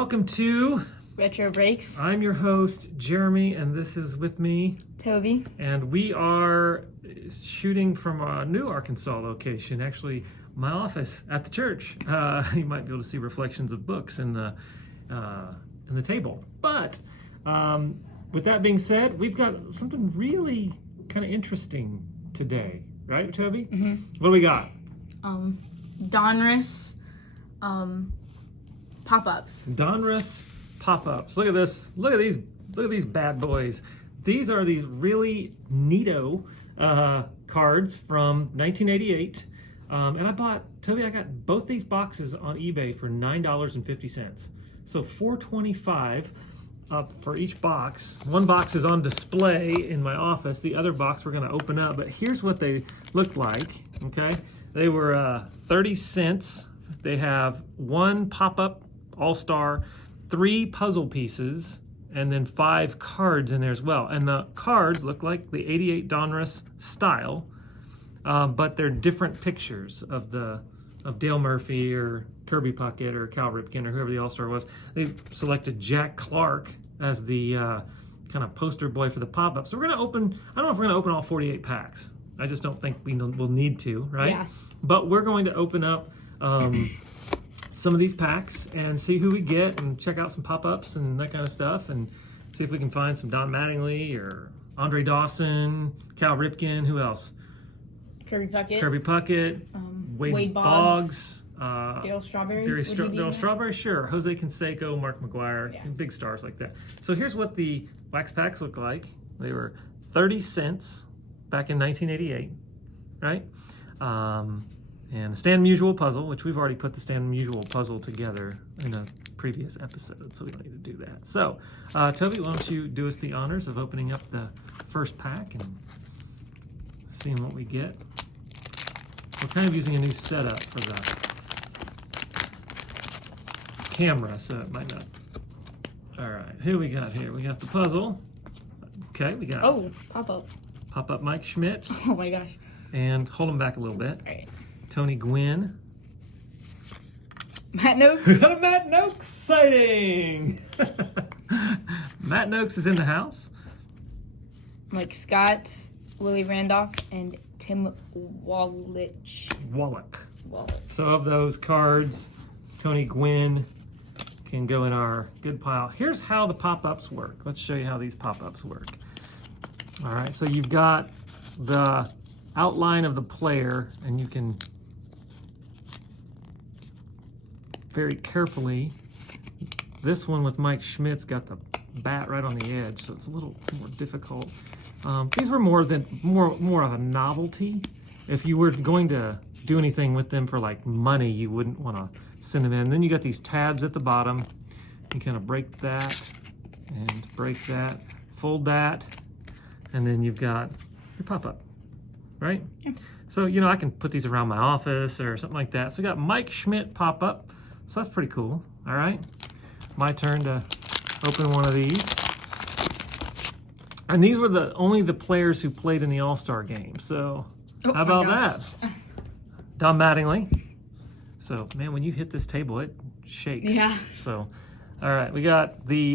welcome to Retro Breaks. I'm your host, Jeremy, and this is with me, Toby. And we are shooting from a new Arkansas location, actually my office at the church. You might be able to see reflections of books in the table. But with that being said, we've got something really kind of interesting today, right, Toby? Mm-hmm. What do we got? Donruss pop-ups. Donruss pop-ups. Look at this. Look at these bad boys. These are these really neato cards from 1988. And I got both these boxes on eBay for $9.50. So $4.25 up for each box. One box is on display in my office. The other box we're going to open up. But here's what they look like. Okay, they were 30 cents. They have one pop-up all-star, 3 puzzle pieces, and then 5 cards in there as well. And the cards look like the 88 Donruss style, but they're different pictures of Dale Murphy or Kirby Puckett or Cal Ripken or whoever the all-star was. They selected Jack Clark as the kind of poster boy for the pop-up. So we're going to open, I don't know if we're going to open all 48 packs. I just don't think we'll need to, right? Yeah. But we're going to open up some of these packs and see who we get and check out some pop-ups and that kind of stuff and see if we can find some Don Mattingly or Andre Dawson, Cal Ripken, who else? Kirby Puckett. Wade Boggs. Dale Strawberry. Dale Strawberry, sure. Jose Canseco, Mark Mcguire, yeah. Big stars like that. So here's what the wax packs look like. They were 30 cents back in 1988, right? And a Stand Musial puzzle, which we've already put the Stand Musial puzzle together in a previous episode, so we don't need to do that. So, Toby, why don't you do us the honors of opening up the first pack and seeing what we get. We're kind of using a new setup for the camera, so it might not. All right, who we got here? We got the puzzle. Okay, we got pop-up Mike Schmidt. Oh my gosh. And hold them back a little bit. All right. Tony Gwynn. Matt Noakes. Matt Noakes sighting. Matt Noakes is in the house. Mike Scott, Willie Randolph, and Tim Wallach. So of those cards, Tony Gwynn can go in our good pile. Here's how the pop-ups work. Let's show you how these pop-ups work. All right, so you've got the outline of the player, and you can very carefully, this one with Mike Schmidt's got the bat right on the edge, so it's a little more difficult. These were more of a novelty. If you were going to do anything with them for like money, you wouldn't want to send them in. And then you got these tabs at the bottom. You kind of break that and break that, fold that, and then you've got your pop-up, right? Yeah. So, you know, I can put these around my office or something like that. So I got Mike Schmidt pop-up. So that's pretty cool. All right. My turn to open one of these. And these were only the players who played in the All-Star game. So how about that? Don Mattingly. So, man, when you hit this table, it shakes. Yeah. So, all right, we got the,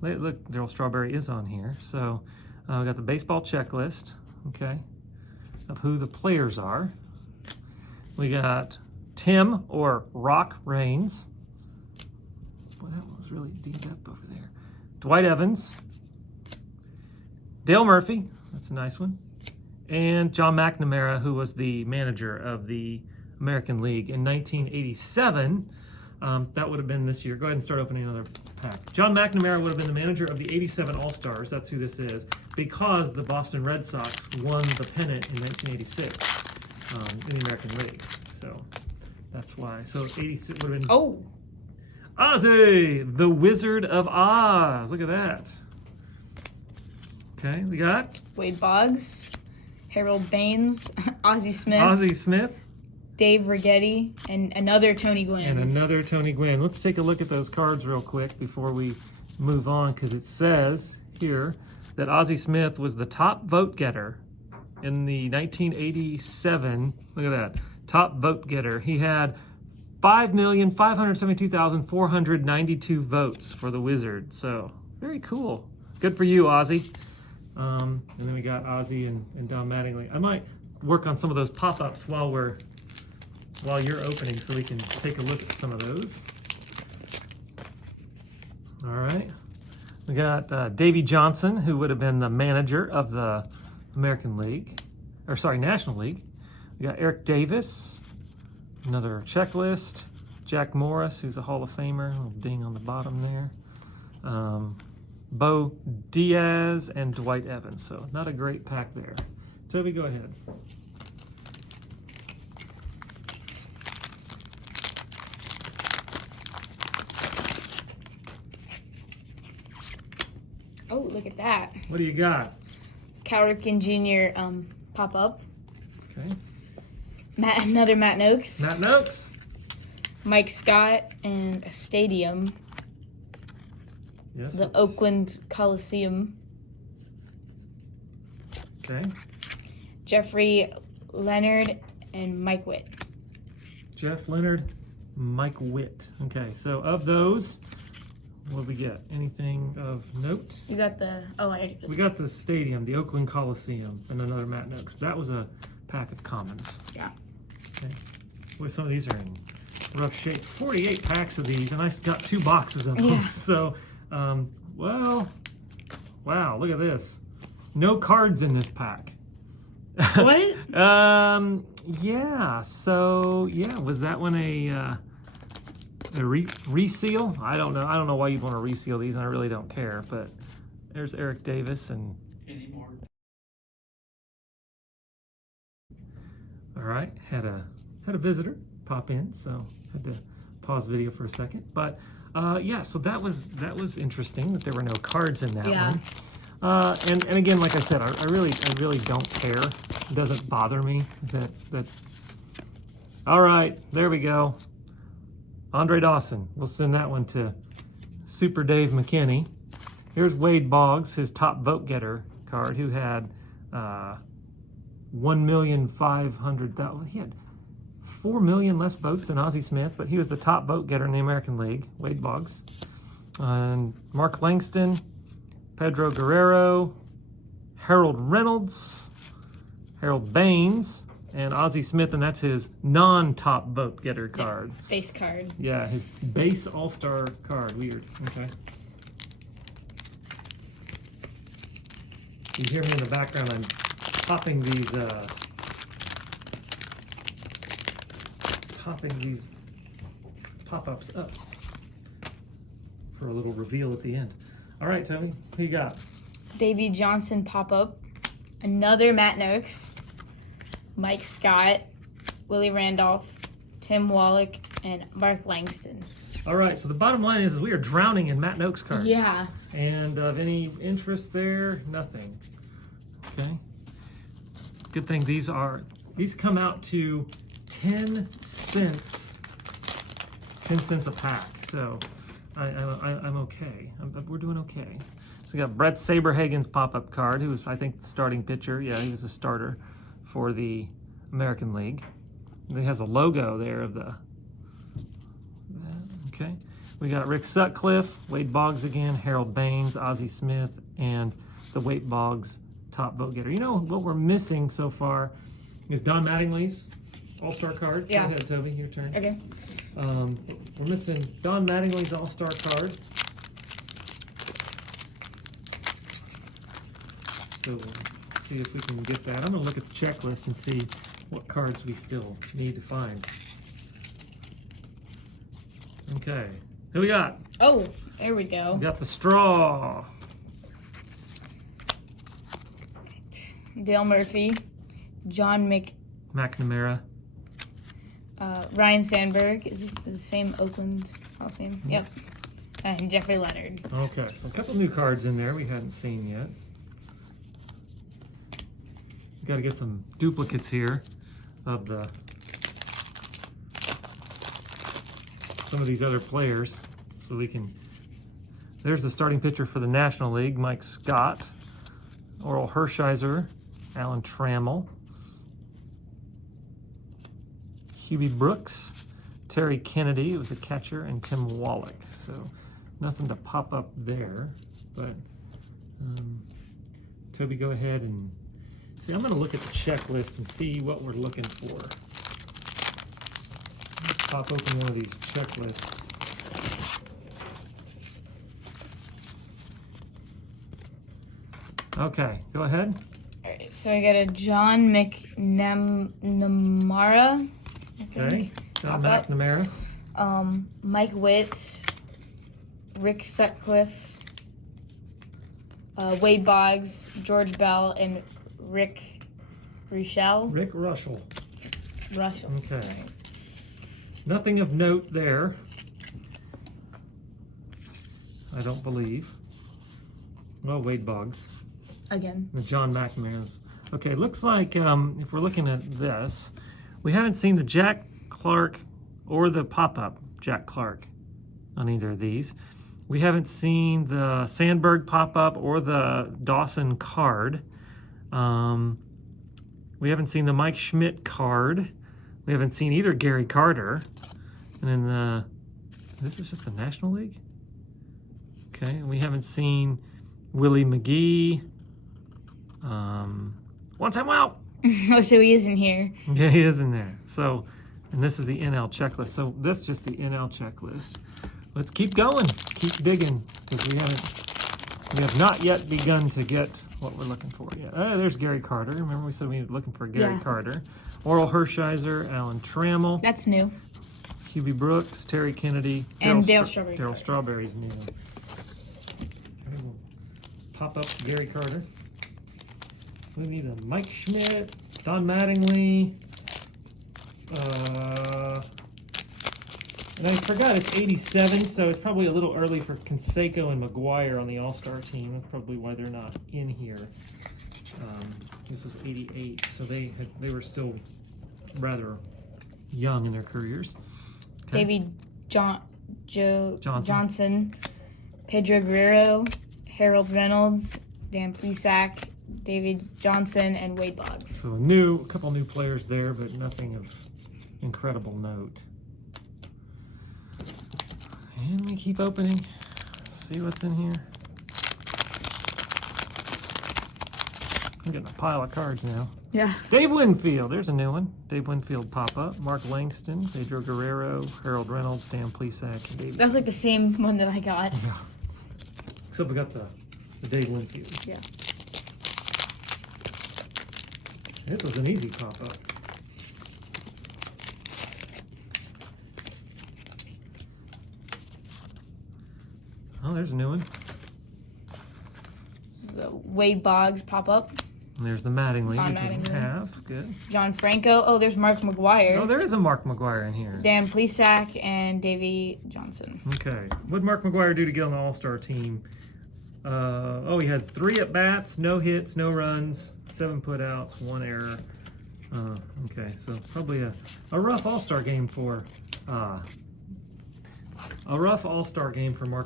look, Darryl Strawberry is on here. So we got the baseball checklist, okay, of who the players are. We got Tim or Rock Reigns. Boy, that one was really deep up over there. Dwight Evans. Dale Murphy, that's a nice one. And John McNamara, who was the manager of the American League in 1987. That would have been this year. Go ahead and start opening another pack. John McNamara would have been the manager of the 87 All-Stars. That's who this is. Because the Boston Red Sox won the pennant in 1986 in the American League. So that's why. So 86 would have been... Oh! Ozzy, the Wizard of Oz. Look at that. Okay, we got... Wade Boggs, Harold Baines, Ozzy Smith. Dave Righetti, and another Tony Gwynn. Let's take a look at those cards real quick before we move on, because it says here that Ozzy Smith was the top vote getter in the 1987. Look at that. Top vote getter. He had 5,572,492 votes for the Wizard. So very cool. Good for you, Ozzy. And then we got Ozzy and Don Mattingly. I might work on some of those pop-ups while you're opening, so we can take a look at some of those. All right. We got Davey Johnson, who would have been the manager of the National League. We got Eric Davis, another checklist. Jack Morris, who's a Hall of Famer, a little ding on the bottom there. Bo Diaz and Dwight Evans. So not a great pack there. Toby, go ahead. Oh, look at that. What do you got? Cal Ripken Jr. Pop-up. Okay. Another Matt Noakes. Matt Noakes. Mike Scott and a stadium. Yes. The Oakland Coliseum. Okay. Jeffrey Leonard and Mike Witt. Jeff Leonard, Mike Witt. Okay, so of those, what did we get? Anything of note? You got the, We got the stadium, the Oakland Coliseum, and another Matt Noakes. That was a pack of commons. Yeah. Okay. Boy, some of these are in rough shape. 48 packs of these, and I got 2 boxes of them. Yeah. So, well, wow, look at this. No cards in this pack. What? Yeah, so, yeah, was that one a reseal? I don't know. I don't know why you'd want to reseal these, and I really don't care, but there's Eric Davis and... Anymore. All right, had a visitor pop in, so had to pause video for a second. But yeah, so that was interesting that there were no cards in that one. And again, like I said, I really don't care. It doesn't bother me that. All right, there we go. Andre Dawson. We'll send that one to Super Dave McKinney. Here's Wade Boggs, his top vote getter card, who had 1,500,000. He had 4 million less votes than Ozzy Smith, but he was the top vote getter in the American League. Wade Boggs. And Mark Langston, Pedro Guerrero, Harold Reynolds, Harold Baines, and Ozzy Smith, and that's his non-top vote getter card. Base card. Yeah, his base all-star card. Weird. Okay. You hear me in the background. I'm popping these pop-ups up for a little reveal at the end. All right, Toby, who you got? Davey Johnson pop-up. Another Matt Noakes. Mike Scott, Willie Randolph, Tim Wallach, and Mark Langston. All right, so the bottom line is we are drowning in Matt Noakes cards. Yeah. And of any interest there, nothing. Okay. Good thing these come out to 10 cents. 10 cents a pack. So I'm okay. We're doing okay. So we got Brett Saberhagen's pop-up card, who was, I think, the starting pitcher. Yeah, he was a starter for the American League. And he has a logo there of the... Okay. We got Rick Sutcliffe, Wade Boggs again, Harold Baines, Ozzy Smith, and the Wade Boggs top vote getter. You know what we're missing so far is Don Mattingly's All-Star card. Yeah. Go ahead, Toby, your turn. Okay. We're missing Don Mattingly's All-Star card. So we'll see if we can get that. I'm going to look at the checklist and see what cards we still need to find. Okay. Who we got? Oh, there we go. We got the straw. Dale Murphy, John McNamara. Ryan Sandberg. Is this the same Oakland Coliseum? Yep. And Jeffrey Leonard. Okay, so a couple new cards in there we hadn't seen yet. Got to get some duplicates here of some of these other players so we can... There's the starting pitcher for the National League, Mike Scott, Oral Hershiser, Alan Trammell, Hubie Brooks, Terry Kennedy. It was a catcher, and Tim Wallach. So nothing to pop up there. But Toby, go ahead and see. I'm going to look at the checklist and see what we're looking for. Let's pop open one of these checklists. Okay, go ahead. All right, so I got a John McNamara. Okay, John McNamara. Mike Witt, Rick Sutcliffe, Wade Boggs, George Bell, and Rick Ruschel. Rick Ruschel. Okay. Right. Nothing of note there. I don't believe. Well, Wade Boggs. Again. The John McNamara's. Okay, looks like if we're looking at this, we haven't seen the Jack Clark or the pop-up Jack Clark on either of these. We haven't seen the Sandberg pop-up or the Dawson card. We haven't seen the Mike Schmidt card. We haven't seen either Gary Carter. And then this is just the National League? Okay, and we haven't seen Willie McGee. One time out. Oh, so he isn't here. Yeah, he is in there. So, and this is the NL checklist. So that's just the NL checklist. Let's keep going, keep digging, because we have not yet begun to get what we're looking for yet. There's Gary Carter. Remember we said we were looking for Gary Carter. Oral Hershiser, Alan Trammell. That's new. Hubie Brooks, Terry Kennedy, And Dale Strawberry. Daryl Strawberry's new. Okay, we'll pop up Gary Carter. We need a Mike Schmidt, Don Mattingly, and I forgot it's 87, so it's probably a little early for Canseco and Mcguire on the All-Star team. That's probably why they're not in here. This was 88, so they were still rather young in their careers. Okay. Davey Johnson, Pedro Guerrero, Harold Reynolds, Dan Plesac, Davey Johnson, and Wade Boggs. So a couple new players there, but nothing of incredible note. And we keep opening, see what's in here. I'm getting a pile of cards now. Yeah. Dave Winfield, there's a new one. Dave Winfield pop-up. Mark Langston, Pedro Guerrero, Harold Reynolds, Dan Plesac, and Davey. That's like the same one that I got. Yeah. Except we got the Dave Winfield. Yeah. This was an easy pop-up. Oh, there's a new one. So Wade Boggs pop up. And there's the Mattingly Don we didn't Mattingly. have. Good. John Franco. Oh, there's Mark Mcguire. Oh, there is a Mark Mcguire in here. Dan Plesac and Davey Johnson. Okay. What did Mark Mcguire do to get on the All-Star team? He had 3 at-bats, no hits, no runs, 7 putouts, 1 error. Okay, so probably a rough All-Star game for Mark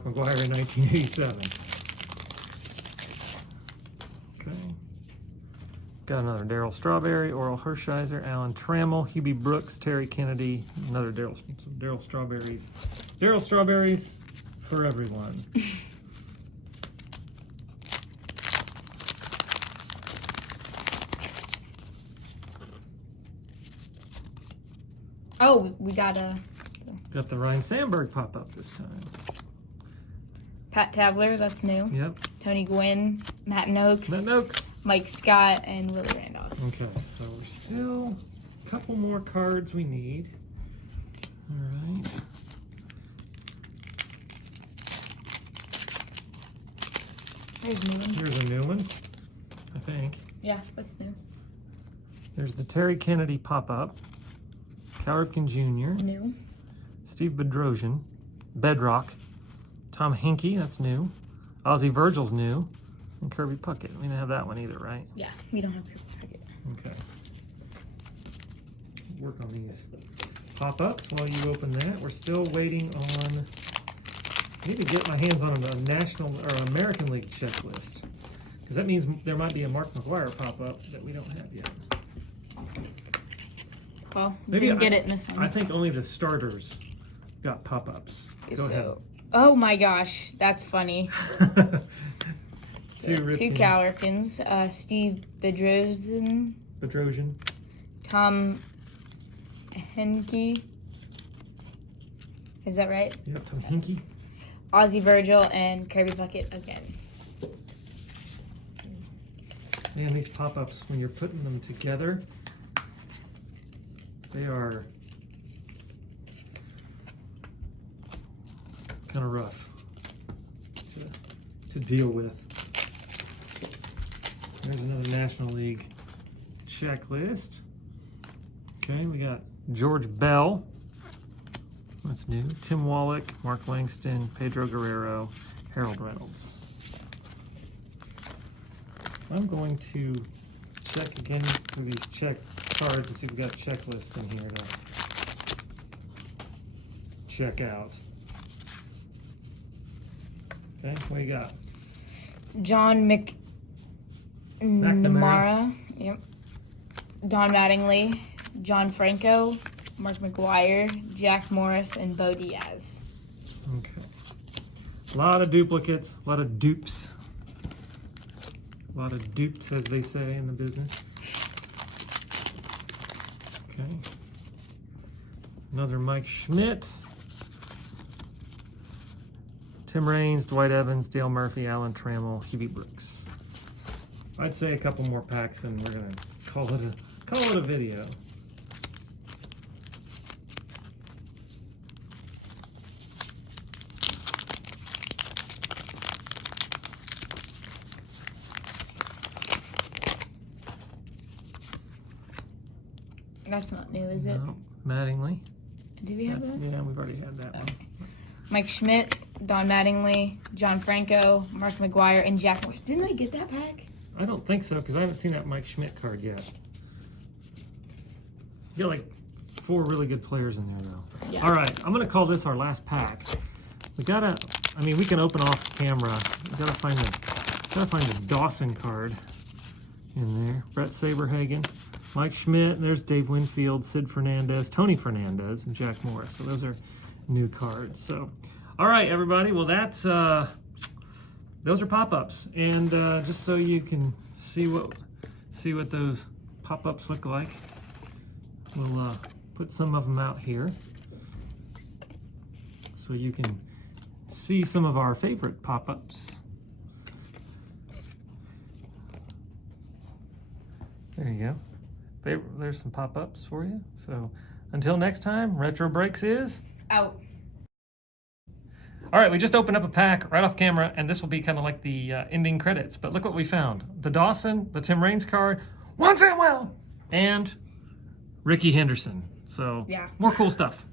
Mcguire in 1987. Okay. Got another Daryl Strawberry, Oral Hershiser, Alan Trammell, Hubie Brooks, Terry Kennedy, another Daryl Strawberries. Daryl Strawberries for everyone. Oh, we got Got the Ryan Sandberg pop up this time. Pat Tabler, that's new. Yep. Tony Gwynn, Matt Noakes, Mike Scott, and Willie Randolph. Okay, so we're still a couple more cards we need. All right. There's a new one. Here's a new one, I think. Yeah, that's new. There's the Terry Kennedy pop-up. Cal Ripken Jr. New. Steve Bedrock. Tom Hinkie, that's new. Ozzy Virgil's new. And Kirby Puckett. We didn't have that one either, right? Yeah, we don't have Kirby Puckett. Okay. Work on these pop-ups while you open that. We're still waiting on... I need to get my hands on a National or American League checklist. Because that means there might be a Mark Mcguire pop-up that we don't have yet. Well, Maybe didn't get it in this I one. think only the starters got pop-ups. Go ahead. Oh my gosh, that's funny. Two Two Calrikins. Steve Bedrosian, Bedrosian. Tom Henke. Is that right? Yep, Tom Hinkie. Ozzy Virgil and Kirby Puckett again. Man, these pop-ups, when you're putting them together, they are kind of rough to deal with. There's another National League checklist. Okay, we got George Bell. That's new. Tim Wallach, Mark Langston, Pedro Guerrero, Harold Reynolds. I'm going to check again through these check cards and see if we've got a checklist in here to check out. Okay, what do you got? John McNamara. Yep. Don Mattingly, John Franco, Mark Mcguire, Jack Morris, and Bo Diaz. Okay. A lot of duplicates, a lot of dupes. A lot of dupes, as they say in the business. Okay. Another Mike Schmidt. Tim Raines, Dwight Evans, Dale Murphy, Alan Trammell, Hubie Brooks. I'd say a couple more packs and we're gonna call it a video. That's not new, is it? No, Mattingly. Do we have that? Yeah, we've already had that one. Mike Schmidt, Don Mattingly, John Franco, Mark Mcguire, and Jack Morris. Didn't I get that pack? I don't think so, because I haven't seen that Mike Schmidt card yet. You got like 4 really good players in there, though. Yeah. All right, I'm going to call this our last pack. We gotta, I mean, we can open off camera. We gotta find the Dawson card in there. Brett Saberhagen, Mike Schmidt, there's Dave Winfield, Sid Fernandez, Tony Fernandez, and Jack Morris. So those are new cards. So, all right, everybody. Well, that's those are pop-ups, and just so you can see what those pop-ups look like, we'll put some of them out here so you can see some of our favorite pop-ups. There you go. There's some pop-ups for you. So until next time, Retro Breaks is Out. all right. We just opened up a pack right off camera, and this will be kind of like the ending credits. But look what we found: the Dawson, the Tim Raines card, Juan Samuel, and Ricky Henderson. So Yeah. more cool stuff.